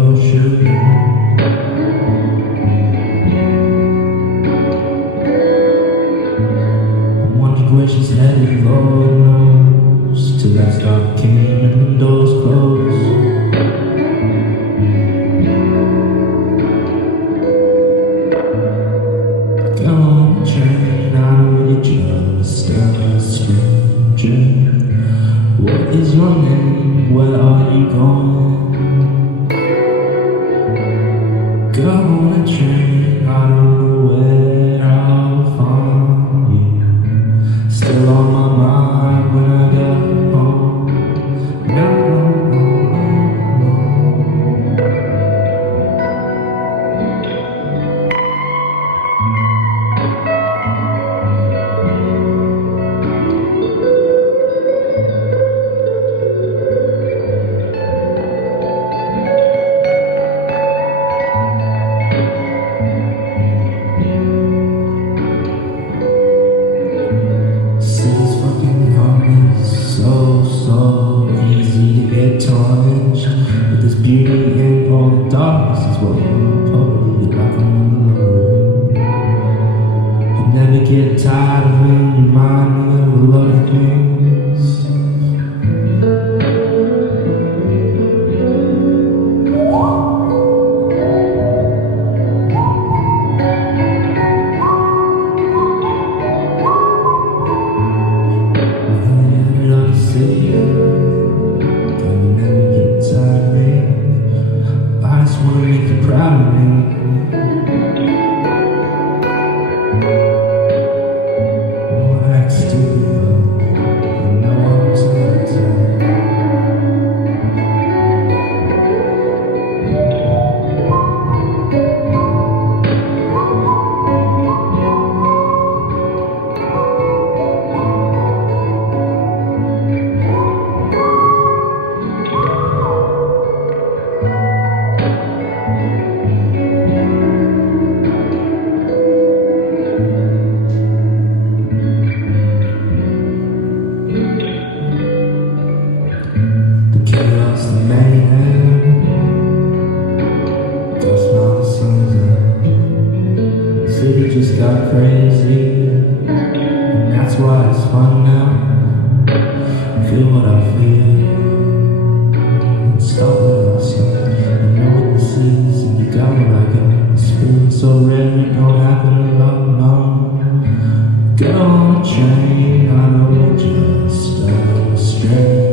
ocean. I wondered where she's headed, Lord knows, till that start came and the doors closed. Go on the train, I'm really just a stranger. What is your name? Where are you going? Go on the train, I don't know where I'll find you. Still on my mind when I get home. No, no, no, no. City's fucking home is so easy to get touched. But this beauty and all the darkness is what you'll probably be like on the road. You never get tired of it, you remind me of a lot of things. Proud of me. No, I act stupid, but no one's chaos, the mayhem, just not the sunset. City just got crazy, and that's why it's fun now. Feel what I feel, and stop with myself. I know what this is, and you got what I got. It's feeling so rare, it don't happen alone, no. Get on the train, I know you're just a stranger.